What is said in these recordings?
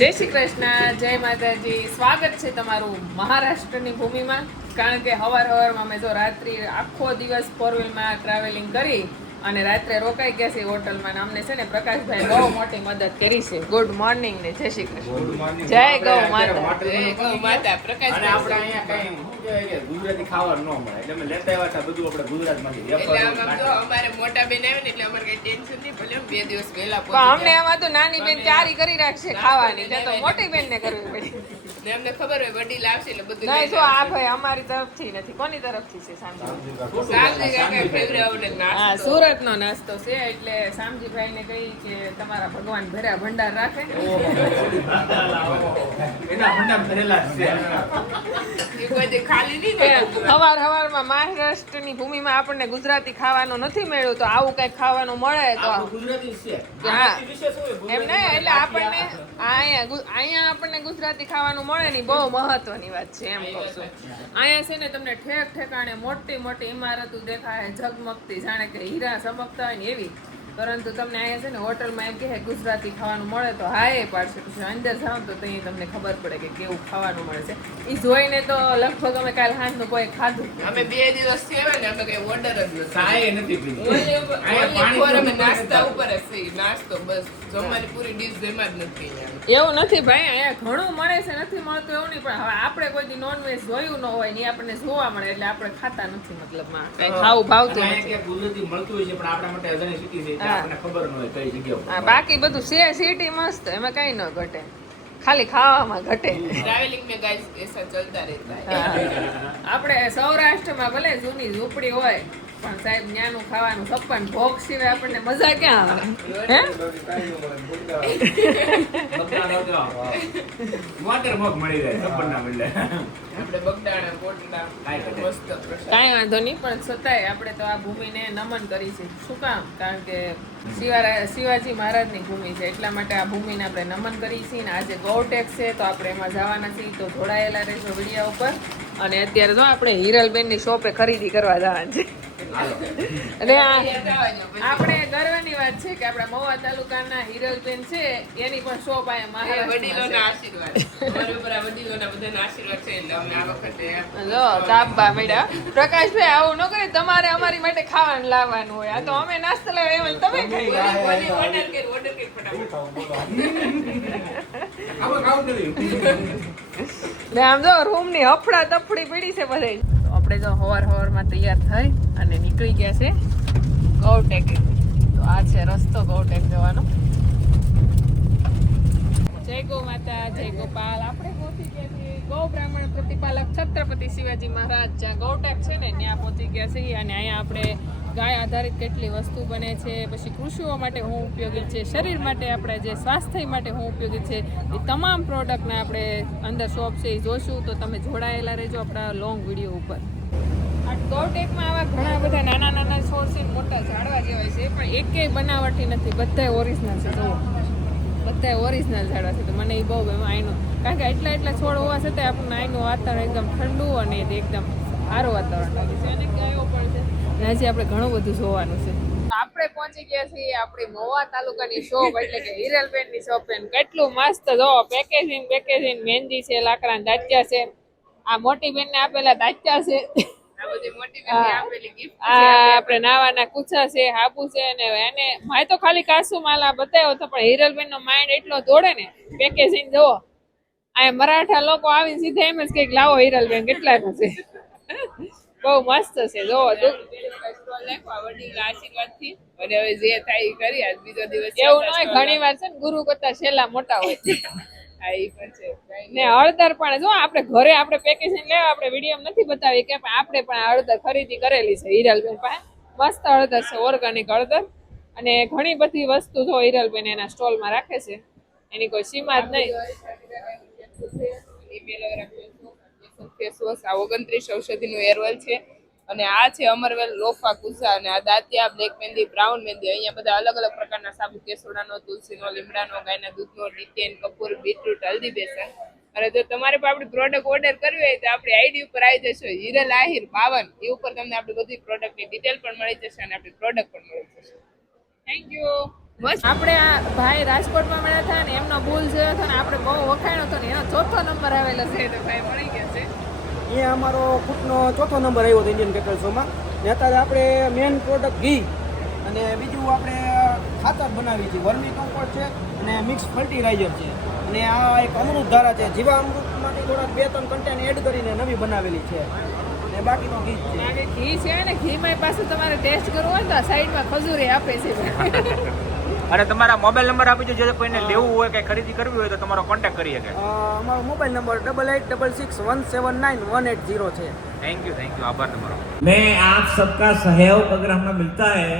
જય શ્રી કૃષ્ણ, જય માતાજી. સ્વાગત છે તમારું મહારાષ્ટ્રની ભૂમિમાં. કારણ કે હવારમાં અમે જો રાત્રિ આખો દિવસ ફોર વ્હીલમાં ટ્રાવેલિંગ કરી અને રાત્રે રોકાઈ ગયા છે હોટલમાં. અમને છે ને પ્રકાશભાઈ બહુ મોટી મદદ કરી છે. ગુડ મોર્નિંગ ને જય શ્રી કૃષ્ણ. જય ગૌ માતા. જય ગૌ માતા. પ્રકાશભાઈ ગુજરાતી ખાવા ન મળે એટલે અમે લેતા આવ્યા હતા બધું આપણે ગુજરાતમાંથી. અમારે મોટા બેન આવે ને એટલે અમારે કઈ ટેન્શન નહીં. ભલે 2 દિવસ વહેલા પહોંચી અમને આમાં તો નાની બેન ચારી કરી રાખશે ખાવાની, તો મોટી બેન ને કરવી પડી. ને અમને ખબર હોય વડીલ આવશે એટલે બધું નહીં. જો આ ભાઈ અમારી તરફથી નથી, કોની તરફથી છે? સામજી કાકા ફેવરેટ નાસ્તો. હા, સુરતનો નાસ્તો છે એટલે સામજીભાઈ ને કહી કે તમારા ભગવાન ભર્યા ભંડાર રાખે. એના ભંડાર ભરેલા છે. હવારમાં મહારાષ્ટ્રની ભૂમિમાં આપણને ગુજરાતી ખાવાનું નથી મળ્યું, તો આવું કઈક ખાવાનું મળે તો ગુજરાતી છે. હા એમ નહીં, એટલે આપણને અહીંયા આપણને ગુજરાતી ખાવાનું મળે ને બહુ મહત્વની વાત છે એમ કહું છું. અહીંયા છે ને તમને ઠેક ઠેકાણે મોટી મોટી ઇમારતો દેખાય ઝગમગતી, જાણે કે હીરા ચમકતા હોય ને એવી. પરંતુ તમને અહીંયા છે ને હોટલમાં એમ કહે ગુજરાતી ખાવાનું મળે તો હા એ પાડશે. પછી અંદર જાઓ તો ત્યાં તમને ખબર પડે કે કેવું ખાવાનું મળે છે. એ જોઈને તો લગભગ અમે કાલ સાંજનું કોઈ ખાધું. અમે 2 દિવસ થયા ને અમે કઈ ઓર્ડર જ ચાય નથી પીધી. અમે નાસ્તા ઉપર જ છે. નાસ્તો બસ જમવાની પૂરી ડીશ જેમાં જ નથી. એવું નથી ભાઈ, અહીંયા ઘણું મળે છે, નથી મળતું એવું નહીં. પણ હવે આપણે કોઈ નોનવેજ જોયું ન હોય ને આપણને જોવા મળે એટલે આપણે ખાતા નથી. મતલબમાં કઈ ખાવું ભાવતું નથી. ગુજરાતી મળતું હોય છે પણ આપણા માટે અજાણી સિટી છે. ખબર ન હોય કઈ જગ્યા. બાકી બધું છે સિટી મસ્ત, એમાં કઈ ન ઘટે, ખાલી ખાવામાં ઘટે. ટ્રાવેલિંગ મે ગાઈસ એસા ચલતા રહેતા હૈ. આપણે સૌરાષ્ટ્રમાં ભલે જૂની ઝૂંપડી હોય પણ સાહેબ ન્યાનું ખાવાનું છપ્પન ભોગ સિવાય આપણને મજા ક્યાં આવે? મોટર મગ મળી જાય છપ્પનના બદલે. આપણે બગદાણા કોટડા મસ્ત કાંઈ વાંધો નહીં, પણ છતાંય આપણે તો આ ભૂમિને નમન કરી છે. શું કામ? કારણ કે શિવાજી મહારાજની ભૂમિ છે એટલા માટે આ ભૂમિને આપણે નમન કરી છીએ. ને આજે ગૌટેક્સ છે તો આપણે એમાં જવાના છીએ, તો જોડાયેલા રહેજો વિડીયો ઉપર. અને અત્યારે જો આપણે હિરલબેનની શોપે ખરીદી કરવા જવાનું છે. અને આપણે ગર્વની વાત છે કે આપણા મહુવા તાલુકાના હિરલબેન છે એની પણ શોપ અહીંયા વડીલોના આશીર્વાદ છે એટલે અમને આ વખતે જો તાપબા મેડા. પ્રકાશભાઈ આવું ન કરે, તમારે અમારી માટે ખાવાનું લાવવાનું હોય. આ તો અમે નાસ્તો લાવે એમ તમે ઓર્ડર કરી ફટાફટ. આમ જો રૂમ ની હફડા તફડી પડી છે બધે. આપણે જો હવારમાં તૈયાર થઈ અને નીકળી ગયા છે ગૌટેક. તો આ છે રસ્તો ગૌટેક જવાનો. જય ગૌ માતા, જય ગોપાલ. આપણે પહોંચી ગયા છીએ ગૌ બ્રાહ્મણ પ્રતિપાલક છત્રપતિ શિવાજી મહારાજ જ્યાં ગૌટેક છે ને ત્યાં પહોંચી ગયા છીએ. અને અહીંયા આપણે ગાય આધારિત કેટલી વસ્તુ બને છે, પછી કૃષિઓ માટે શું ઉપયોગી છે, શરીર માટે આપણે જે સ્વાસ્થ્ય માટે શું ઉપયોગી છે, એ તમામ પ્રોડક્ટને આપણે અંદર શોપ છે એ જોઈશું. તો તમે જોડાયેલા રહેજો આપણા લોંગ વિડીયો ઉપર. આ ગૌટેકમાં આવા ઘણા બધા નાના નાના છોડ છે, મોટા ઝાડવા જેવા છે, પણ એકેય બનાવટી નથી, બધાય ઓરિજિનલ છે. જુઓ બધાય ઓરિજિનલ ઝાડવા છે. તો મને એ બહુ ગમે આઈનું, કારણ કે એટલા છોડ હોવા છતાં આપણને આઈનું વાતાવરણ એકદમ ઠંડુ અને એકદમ સારું વાતાવરણ લાગે છે. અને ગાયો પણ છે. હજી આપણે ઘણું બધું જોવાનું છે. આપણે પહોંચી ગયા છીએ આપણી મહુવા તાલુકાની શોપ એટલે કે હિરલબેનની શોપ. કેટલું મસ્ત જો પેકેજિંગ મહેંદી છે, લાકડાના દાંતિયા છે, આ મોટી બેનને આપેલા દાંતિયા છે, આપણે નાવાના કુચા છે, હાબુ છે. અને એને માય તો ખાલી કાસુ માલા બતાવ્યો હતો, પણ હિરલબેન નો માઇન્ડ એટલો દોડે ને. પેકેજિંગ જુઓ, આ મરાઠા લોકો આવીને સીધા એમ જ કઈક લાવો હિરલબેન કેટલા છે. બહુ મસ્ત છે. જો આશીર્વાદ થી અને હવે જે થાય એ કરી. આજ બીજો દિવસ એવું ન હોય, ઘણી વાર છે ને ગુરુ કરતા છેલ્લા મોટા હોય છે. ને હળદર પણ જો આપણે ઘરે આપણે પેકેજિંગ લેવા આપણે વિડીયો નથી બતાવી કે આપણે પણ હળદર ખરીદી કરેલી છે હિરલબેન પાસે. મસ્ત હળદર છે, ઓર્ગેનિક હળદર. અને ઘણી બધી વસ્તુ જો હિરલબેન એના સ્ટોલમાં રાખે છે, એની કોઈ સીમા જ નહીં. ફેસ વોશ આ 29 ઔષધિનું હેર ઓઇલ છે. અને આ છે અમરવેલ લોફા કુસા. અને આ દાંતિયા, બ્લેક મહેંદી, બ્રાઉન મહેંદી. અહીંયા બધા અલગ અલગ પ્રકારના સાબુ, કેસોડાનો, તુલસીનો, લીમડાનો, ગાયના દૂધનો, ડિટેન, કપૂર, બીટરૂટ, હલ્દી બેસન. અને જો તમારે પણ આપણી પ્રોડક્ટ ઓર્ડર કરવી હોય તો આપણી આઈડી ઉપર આવી જશો હિરલ આહિર 52. એ ઉપર તમને આપણી બધી પ્રોડક્ટની ડિટેલ પણ મળી જશે અને આપણી પ્રોડક્ટ પણ મળી જશે. Thank you. બસ આપણે આ ભાઈ રાજકોટમાં મળ્યા હતા ને એમનો બુલ જોયો હતો ને આપણે બહુ વખાણ્યો હતો ને એનો ચોથો નંબર આવેલો છે તો ભાઈ મળી ગયા છે. એ અમારો ફૂટનો ચોથો નંબર આવ્યો હતો ઇન્ડિયન કેટલ શોમાં. ને અત્યારે આપણે મેન પ્રોડક્ટ ઘી અને બીજું આપણે ખાતર બનાવીએ છીએ. વર્મી કમ્પોસ્ટ છે અને મિક્સ ફર્ટિલાઇઝર છે અને આ એક અમૃત ધારા છે. જીવા અમૃતમાંથી થોડાક 2-3 કન્ટેન્ટ એડ કરીને નવી બનાવેલી છે અને બાકીનો ઘી જ છે. આ ઘી છે ને ઘીમાં પાછું તમારે ટેસ્ટ કરવો હોય તો સાઈડમાં ખજૂરી આપે છે. અને તમારા મોબાઈલ નંબર આપી દો, જો કોઈને લેવું હોય કે ખરીદી કરવી હોય તો તમારો કોન્ટેક્ટ કરી શકે. અમારો મોબાઈલ નંબર 8866617180 છે. થેન્ક યુ, આભાર તમારો. मैं आप सबका सहयोग अगर हमें मिलता है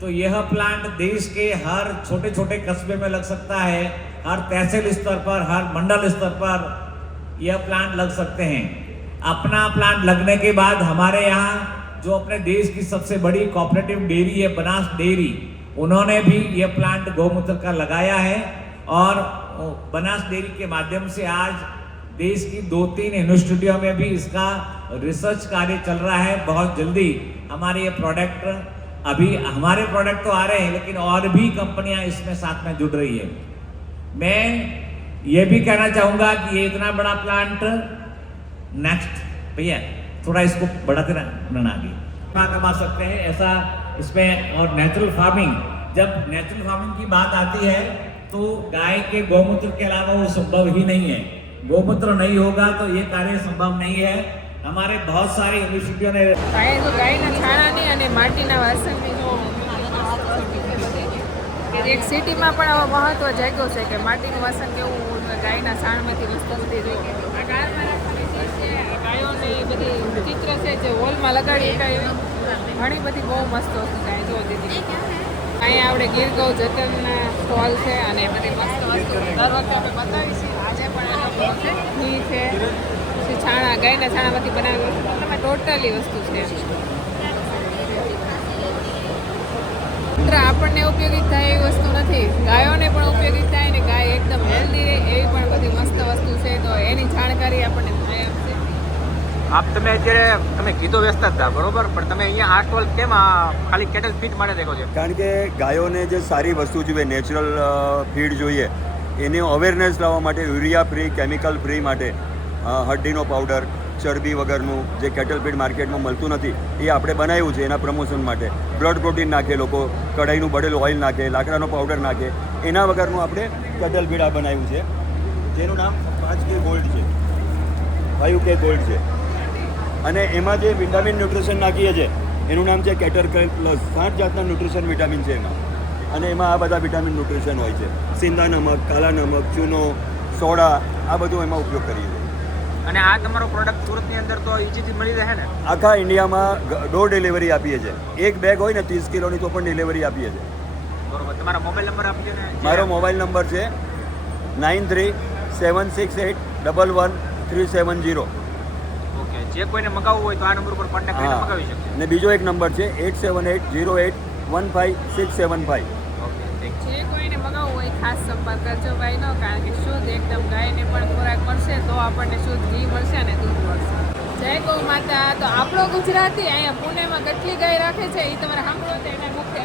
तो यह प्लांट देश के हर छोटे छोटे कस्बे में लग सकता है, हर तहसील स्तर पर, हर मंडल स्तर पर यह प्लांट लग सकते हैं. अपना प्लांट लगने के बाद हमारे यहाँ जो अपने देश की सबसे बड़ी कोऑपरेटिव डेयरी है बनास डेयरी, उन्होंने भी यह प्लांट गौमूत्र का लगाया है और बनास डेयरी के माध्यम से आज देश की 2-3 यूनिवर्सिटियों में भी इसका रिसर्च कार्य चल रहा है. बहुत जल्दी हमारे ये प्रोडक्ट, अभी हमारे प्रोडक्ट तो आ रहे हैं लेकिन और भी कंपनियां इसमें साथ में जुड़ रही है. मैं ये भी कहना चाहूँगा कि ये इतना बड़ा प्लांट नेक्स्ट भैया थोड़ा इसको बढ़ाते रहना आगे कमा सकते हैं ऐसा इसमें. और नेचुरल फार्मिंग, जब नेचुरल फार्मिंग की बात आती है तो गाय के गौमूत्र के अलावा वो संभव ही नहीं है. गौमूत्र नहीं होगा तो ये कार्य संभव नहीं है. हमारे बहुत सारी यूनिवर्सिटियों ने ગાયના છાણાની અને માટીના વાસણની જો એક સિટીમાં પણ આવા મહત્વ જાગ્યો છે કે માટીનું વાસણ કેવું ગાયના છાણમાંથી વસ્તુ બધી જો આ ગારમાં રાખવાની ચીજ છે. આ ગાયોને એ બધી ચિત્ર છે જે હોલમાં લગાડી શકાય એવી ઘણી બધી બહુ મસ્ત વસ્તુ થાય જો દીદી. અહીંયા આપણે ગીર ગૌ જતનના સ્ટોલ છે અને બધી મસ્ત વસ્તુ દર વખતે આપણે બતાવીશું. આજે પણ એનો છે ઘી છે, પછી છાણા, ગાયના છાણામાંથી બનાવેલી વસ્તુ, તમે ટોટલી વસ્તુ છે. આપણને ઉપયોગી થાય એવી વસ્તુ નથી, ગાયોને પણ ઉપયોગી થાય ને ગાય એકદમ હેલ્ધી રહે એવી પણ બધી મસ્ત વસ્તુ છે. તો એની જાણકારી આપણને થાય એમ છે. તમે અત્યારે તમે કીધો વેચતા હતા બરોબર, પણ તમે અહીંયા આ સ્ટોલ કેમ ખાલી કેટલ ફીટ માટે દેખો છો? કારણ કે ગાયોને જે સારી વસ્તુ જોઈએ, નેચરલ ફીડ જોઈએ, એને અવેરનેસ લાવવા માટે યુરિયા ફ્રી, કેમિકલ ફ્રી માટે હળદીનો પાવડર, ચરબી વગરનું જે કેટલ ફીડ માર્કેટમાં મળતું નથી એ આપણે બનાવ્યું છે એના પ્રમોશન માટે. બ્લડ પ્રોટીન નાખે લોકો, કઢાઈનું બળેલું ઓઇલ નાખે, લાકડાનો પાવડર નાખે, એના વગરનું આપણે કેટલ ફીડ આ બનાવ્યું છે જેનું નામ 5K ગોલ્ડ છે, 5K ગોલ્ડ છે. અને એમાં જે વિટામિન ન્યુટ્રિશન નાખીએ છીએ એનું નામ છે કેટર ક્રેન પ્લસ. 7 જાતના ન્યુટ્રિશન વિટામિન છે એમાં અને એમાં આ બધા વિટામિન ન્યુટ્રિશન હોય છે. સિંધા નમક, કાલા નમક, ચૂનો, સોડા, આ બધું એમાં ઉપયોગ કરીએ છીએ. અને આ તમારો પ્રોડક્ટ સુરતની અંદર તો ઈઝીથી મળી રહે ને? આખા ઇન્ડિયામાં ડોર ડિલિવરી આપીએ છીએ. એક બેગ હોય ને 30 કિલોની તો પણ ડિલિવરી આપીએ છીએ. બરોબર. તમારો મોબાઈલ નંબર આપજો ને. મારો મોબાઈલ નંબર છે 9376811370. ઓકે. જે કોઈને મગાવવું હોય તો આ નંબર ઉપર કોન્ટેક્ટ કરીને મગાવી શકે. અને બીજો એક નંબર છે 8780815675. ઓકે, થેન્ક જે કોઈને મગાવવું હોય ખાસ સંપર્ક કરજો ભાઈનો, કારણ કે શુદ્ધ એકદમ ગાયને પણ ખોરાક મળશે તો આપણને શુદ્ધ ઘી મળશે અને દૂધ મળશે. જય ગૌ માતા. તો આપણો ગુજરાતી અહીંયા પુણેમાં કેટલી ગાય રાખે છે એ તમારે સાંભળો તો એના મુખ્ય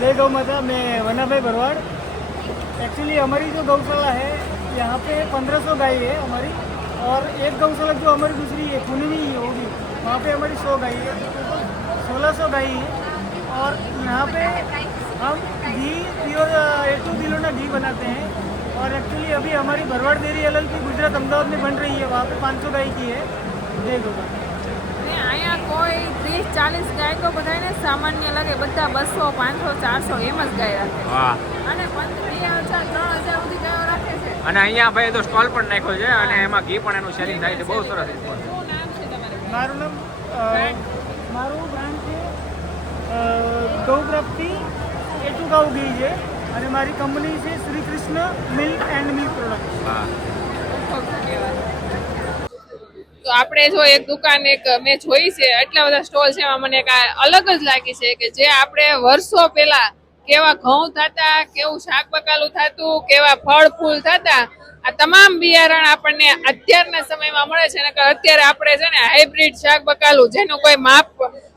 जय गौ माता. मैं वना भाई भरवाड़. एक्चुअली हमारी जो गौशाला है यहाँ पे 1500 गाय है हमारी, और एक गौशाला जो हमारी दूसरी है पुणे में ही होगी, वहाँ पे हमारी 100 गाय है, 1600 गाय है. और यहाँ पे हम घी प्योर A2 किलो घी बनाते हैं. और एक्चुअली अभी हमारी भरवाड़ डेयरी LLP गुजरात अहमदाबाद में बन रही है, वहाँ पे 500 गाय की है. जय गौ माता. ને અહીંયા કોઈ 30-40 ગાય તો બધાને સામાન્ય લાગે, બધા 200, 500, 400 એમ જ ગાય રાખે. વાહ. અને 2000, 3000 સુધી ગાયો રાખે છે. અને અહીંયા ભાઈ તો સ્ટોલ પણ નાખ્યો છે અને એમાં ઘી પણ એનું સેલિંગ થાય છે. બહુ સરસ રિસ્પોન્સ. શું નામ છે તમારે? મારું નામ મારું બ્રાન્ડ છે ગૌ પ્રાપ્તિ A2 ગાઉ ઘી છે અને મારી કંપની છે Shri Krishna milk and milk product. હા. તો આપણે જો એક દુકાન એક મેં જોઈ છે, આટલા બધા સ્ટોલ છે, એમાં મને એક અલગ જ લાગી છે કે જે આપણે વર્ષો પહેલા કેવા ઘઉં થતા, કેવું શાક બકાલું થતું, કેવા ફળ ફૂલ થતા, આ તમામ બિયારણ આપણને અત્યારના સમયમાં મળે છે. નકર અત્યારે આપણે છે ને હાઇબ્રિડ શાક બકાલું જેનું કોઈ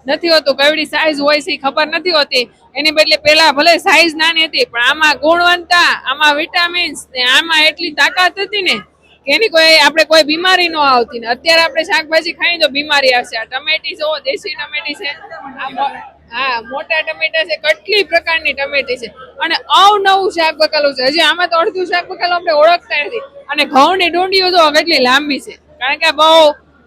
નથી હોતું, કેવડી સાઈઝ હોય છે એ ખબર નથી હોતી. એની બદલે પેલા ભલે સાઈઝ નાની હતી પણ આમાં ગુણવત્તા, આમાં વિટામિન્સ ને આમાં એટલી તાકાત હતી ને કે એની આપણે કોઈ બીમારી ન આવતી. ને અત્યારે આપણે શાકભાજી ખાઈએ તો બીમારી આવશે. આ ટમેટી જો દેશી ટમેટી છે, હા મોટા ટમેટા છે, કેટલી પ્રકારની ટમેટી છે અને અવનવું શાક બકાલું છે. હજી આમાં તો અડધું શાક બકાલું આપણે ઓળખતા નથી. અને ઘઉંની ડુંડીઓ જો કેટલી લાંબી છે, કારણ કે બહુ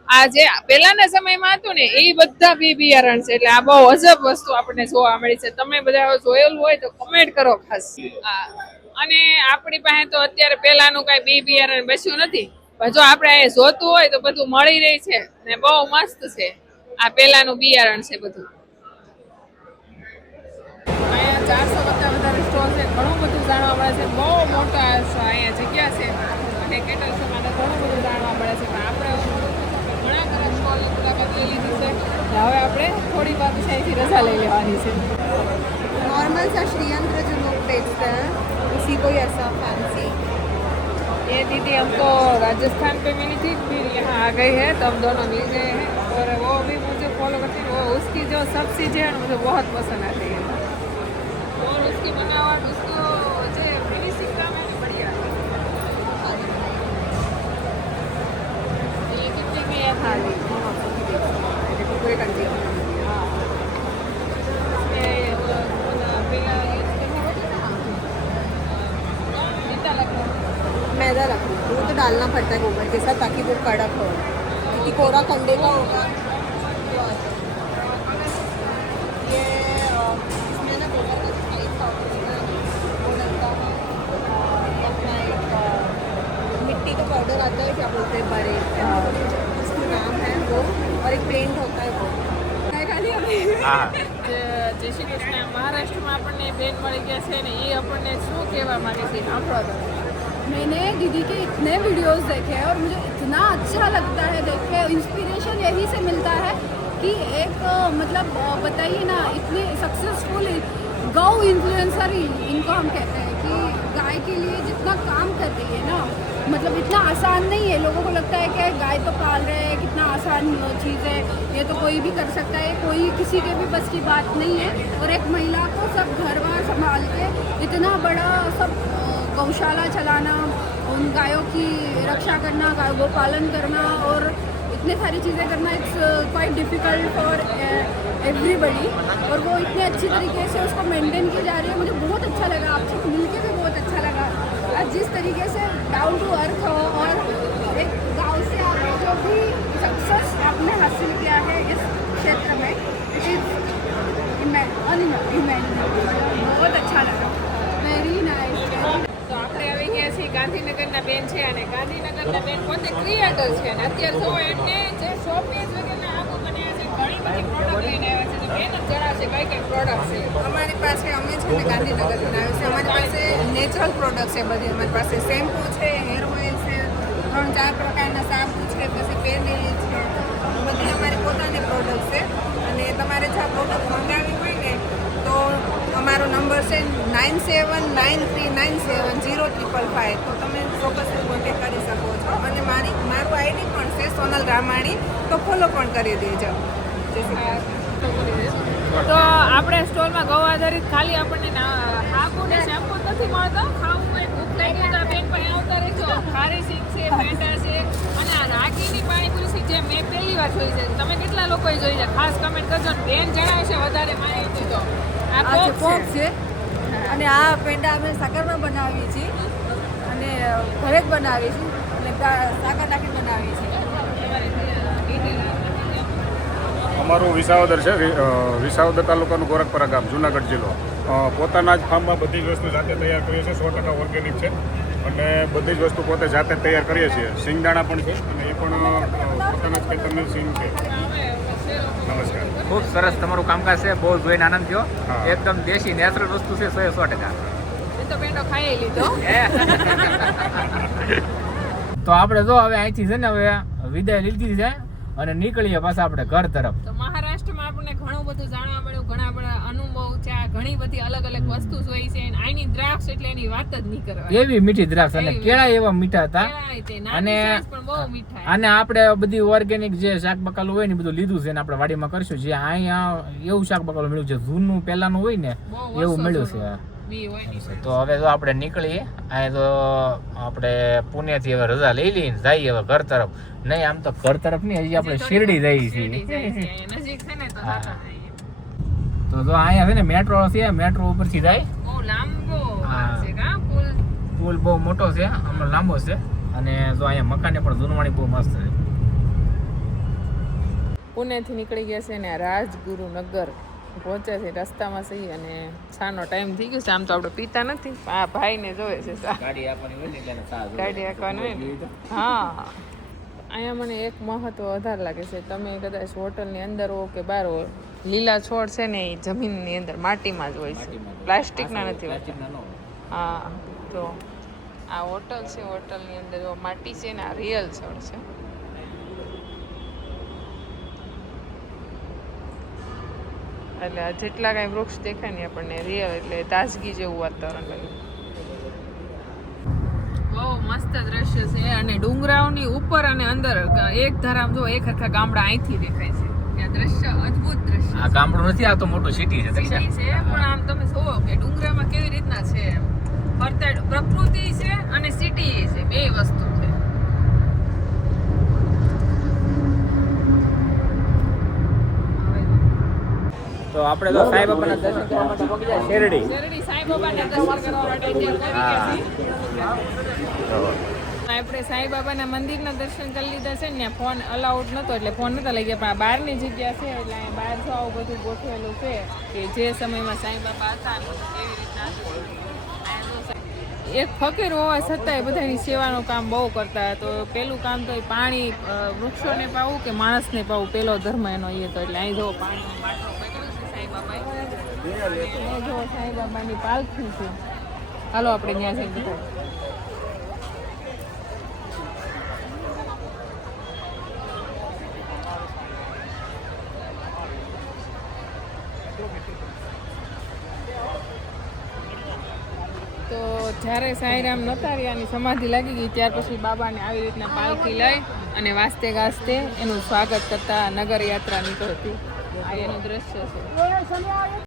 આ જે પહેલાના સમયમાં હતું ને એ બધા બી બિયારણ છે. એટલે આ બહુ અજબ વસ્તુ આપણને જોવા મળી છે. તમે બધા જોયેલું હોય તો કમેન્ટ કરો ખાસ. અને આપણી પાસે તો અત્યારે પહેલાનું કઈ બી બિયારણ બચ્યું નથી, પણ જો આપણે અહીંયા જોતું હોય તો બધું મળી રહી છે ને બહુ મસ્ત છે. આ પહેલાનું બિયારણ છે બધું. અહીંયા 400 કરતા વધારે સ્ટોલ છે, ઘણું બધું જાણવા મળે છે. બહુ મોટા અહીંયા જગ્યા છે અને કેટલ છે માટે ઘણું બધું જાણવા મળે છે. પણ આપણે ઘણા ખરા સ્ટોલની મુલાકાત લઈ લીધી છે. હવે આપણે થોડી વાર પછી અહીંથી રજા લઈ લેવાની છે. नॉर्मल सा श्रीयंत्र जो लोग बेचते हैं उसी को ही ऐसा फैंसी। ये दीदी हमको राजस्थान पे मिली थी, फिर यहाँ आ गई है तो हम दोनों मिल गए हैं. और वो भी मुझे फॉलो करती है. वो उसकी जो सब चीज़ें हैं मुझे बहुत पसंद आती है और उसकी बनावट, उसको जो फिनिशिंग काम है बढ़िया. ये कितने की है थाली? पूरे कंट्री मैदा रखना वो तो डालना पड़ता है गोबर के साथ ताकि वो कड़क हो, क्योंकि कोरा कंडे का होगा. ये इसमें ना गोबर का जो फाइल पाउडर है वो डलता है. अपना एक मिट्टी का पाउडर आता है, क्या बोलते हैं, बड़े उसका नाम है वो, और एक पेंट होता है वो. હા જય શ્રી કૃષ્ણ. મહારાષ્ટ્રમાં આપણને બેન મળી ગયા છે ને એ આપણને શું કહેવા માંગે છે સાંભળો તમે. मैंने दीदी के इतने वीडियोस देखे हैं और मुझे इतना अच्छा लगता है देख के. इंस्पिरेशन यही से मिलता है कि एक मतलब बताइए ना, इतने सक्सेसफुल गौ इन्फ्लुएंसर इनको हम कहते हैं कि गाय के लिए जितना काम कर रही है ना, मतलब इतना आसान नहीं है. लोगों को लगता है कि गाय तो पाल रहे हैं, कितना आसान चीज़ है, ये तो कोई भी कर सकता है, कोई किसी के भी बस की बात नहीं है. और एक महिला को सब घर बार संभाल के इतना बड़ा सब गौशाला चलाना, उन गायों की रक्षा करना, गायों को पालन करना और इतने सारी चीज़ें करना, it's quite difficult for everybody. और वो इतने अच्छी तरीके से उसको मेंटेन की जा रही है. मुझे बहुत अच्छा लगा, आपसे मिलके भी बहुत अच्छा लगा. आज जिस तरीके से डाउन टू अर्थ हो और एक गाँव से आपने जो भी सक्सेस आपने हासिल किया है इस क्षेत्र में, इट इज़ अनइमेजिनेबल. बहुत अच्छा लगा, वेरी नाइस. તો આપણે આવી ગયા છીએ ગાંધીનગરના બેન છે અને ગાંધીનગરના બેન પોતે ક્રિએટર છે અને અત્યારે જો એમને જે શોપીસ વગેરેના આખું બનાવ્યા છે, ઘણી બધી પ્રોડક્ટ લઈને આવ્યા છે. તો બેન જ જણાવશે કઈ કઈ પ્રોડક્ટ છે. અમારી પાસે અમે છે ને ગાંધીનગર બનાવ્યું છે. અમારી પાસે નેચરલ પ્રોડક્ટ છે બધી. અમારી પાસે શેમ્પૂ છે, હેર ઓઇલ છે, 3-4 પ્રકારના સાબુ છે, પછી પેલી છે, બધી અમારી પોતાની પ્રોડક્ટ છે. અને તમારે જો આ પ્રોડક્ટ મંગાવી હોય ને તો અમારો નંબર છે 9793970555. તો તમે ચોક્કસ કોન્ટેક્ટ કરી શકો છો. અને મારું આઈડી પણ છે સોનલ રામાણી, તો ફોલો પણ કરી દેજો. જય શ્રી કૃષ્ણ. તો આપણે સ્ટોલમાં ગૌ આધારિત ખાલી આપણને હાબુ ને શેમ્પુ નથી મળતો. ખાવું હોય, ભૂખ લાગી તો બેન પાસે આવતા રહેજો. ખારી શીખ છે, પેંડા છે અને આ રાગીની પાણીપુરી શીખ જે મેં પહેલી વાર જોઈ છે. તમે કેટલા લોકોએ જોઈ છે ખાસ કમેન્ટ કરજો. બેન જણાવશે વધારે માહિતી. તો આ પોપ છે અને આ પેંડા અમે સાકરમાં બનાવીએ છીએ અને ઘરે જ બનાવીએ છીએ અને સાકર નાખી બનાવીએ છીએ. અમારું વિસાવદર છે, વિસાવદર તાલુકાનું ગોરખપરા ગામ, જુનાગઢ જિલ્લો. પોતાના જ ફાર્મમાં બધી જ વસ્તુ જાતે તૈયાર કરીએ છીએ. 100% ઓર્ગેનિક છે અને બધી જ વસ્તુ પોતે જાતે તૈયાર કરીએ છીએ. સિંગદાણા પણ છે અને એ પણ પોતાના જ ખેતરની સિંગ છે. નમસ્કાર. ખૂબ સરસ તમારું કામકાજ છે, બહુ જોઈને આનંદ થયો. હા. એકદમ દેશી નેચરલ વસ્તુ છે 100%. એ તો પેંડો ખાઈ લીધો. તો આપણે જો હવે અહીંથી છે ને હવે વિદાય લીધી છે અને નીકળીએ પાછા આપણે ઘર તરફ. તો મહારાષ્ટ્રમાં આપણને ઘણું બધું જાણવા મળ્યું, ઘણા બધા અનુભવ છે, ઘણી ઘણી બધી અલગ અલગ વસ્તુ જોઈ છે અને આની દ્રાક્ષ એટલે એની વાત જ નહીં કરવાની. એવી મીઠી દ્રાક્ષ અને કેળા એવા મીઠા હતા. કેળાય તે અને નાની size પણ બહુ મીઠા. અને આપણે બધી ઓર્ગેનિક જે શાક બકાલું હોય ને બધું લીધું છે ને આપણે વાડીમાં કરશું. જે અહીંયા એવું શાક બકાલું મળ્યું છે જૂનું પહેલાનું હોય ને બહુ એવું વર્ષો મળ્યું જૂનું. છે. બી હોય ને. તો હવે તો આપણે નીકળીએ. અહીંયા તો આપણે પુણેથી હવે રજા લઈ લઈને જઈએ હવે ઘર તરફ. નહીં આમ તો ઘર તરફ નહીં, હજી આપણે શિરડી જઈએ શિરડી છીએ. જાય છે. અહીંયા નજીક છે ને તો જાતા જઈએ. તો જો અહીંયા છે ને મેટ્રો છે, મેટ્રો ઉપરથી જાય. બહુ લાંબો હા. છે કા પુલ. પુલ બહુ મોટો છે, હમણાં લાંબો છે. અને જો અહીંયા મકાને પણ જૂનવાણી બહુ મસ્ત છે. પુણેથી નીકળી ગયા છે ને રાજગુરુનગર પહોંચ્યા છે. રસ્તામાં સહી અને ચાનો ટાઈમ થઈ ગયો છે. આમ તો આપણે પીતા નથી, આ ભાઈને જોવે છે ચા. ગાડી આપવાની હોય ને એટલે ચા ગાડી હાંકવાનું હોય ને. હા, અહીંયા મને એક મહત્વ વધારે લાગે છે. તમે કદાચ હોટલની અંદર હો કે બહાર હો, લીલા છોડ છે ને એ જમીનની અંદર માટીમાં જ હોય છે, પ્લાસ્ટિકના નથી હોતા. હા, તો આ હોટલ છે, હોટલની અંદર માટી છે ને આ રિયલ છોડ છે. એટલે આ જેટલા કાંઈ વૃક્ષ દેખાય ને આપણને રિયલ એટલે તાજગી જેવું વાતાવરણ લાગે. બહુ મસ્ત દ્રશ્ય છે અને ડુંગરાઓની ઉપર અને અંદર એક ધારામાં જો એક હરખા ગામડા અહીંથી દેખાય છે. ત્યાં દ્રશ્ય અદ્ભુત દ્રશ્ય. આ ગામડું નથી, આ તો મોટું સિટી છે. સિટી છે પણ આમ તમે જોવો કે ડુંગરામાં કેવી રીતના છે. ફરતે પ્રકૃતિ છે અને સિટી છે, બે વસ્તુ છે. તો આપણે તો સાંઈ બાબાના દર્શન કરવા માટે પહોંચી જાય શેરડી. શેરડી સાંઈબાબાના દર્શન કરવા માટે અત્યારે પહોંચી ગયા છીએ. આપણે સાંઈબાબાના મંદિરના દર્શન કરી લીધા છે ને, ફોન અલાઉડ નતો એટલે ફોન નતા લઈ ગયા, પણ આ બહારની જગ્યા છે એટલે અહીંયા બહાર જો આવું બધું ગોઠવેલું છે કે જે સમયમાં સાંઈબાબા હતા ને એવી રીતના એક ફકીર હોવા છતાંય બધાની સેવાનું કામ બહુ કરતા. તો પેલું કામ તો એ પાણી વૃક્ષોને પાવું કે માણસને પાવું, પેલો ધર્મ એનો એ તો. એટલે અહીં જો પાણીનો માટલો પકડ્યો છે સાંઈબાબાએ. જો સાંઈબાબાની પાલખી છે. હાલો આપણે ત્યાં જઈને બતાવીએ. તો જ્યારે સાંઈરામ નતા રહ્યાની સમાધિ લાગી ગઈ ત્યાર પછી બાબાને આવી રીતના પાલખી લઈ અને વાસ્તે ગાસ્તે એનું સ્વાગત કરતા નગર યાત્રા નીકળતી. આ એનું દ્રશ્ય છે.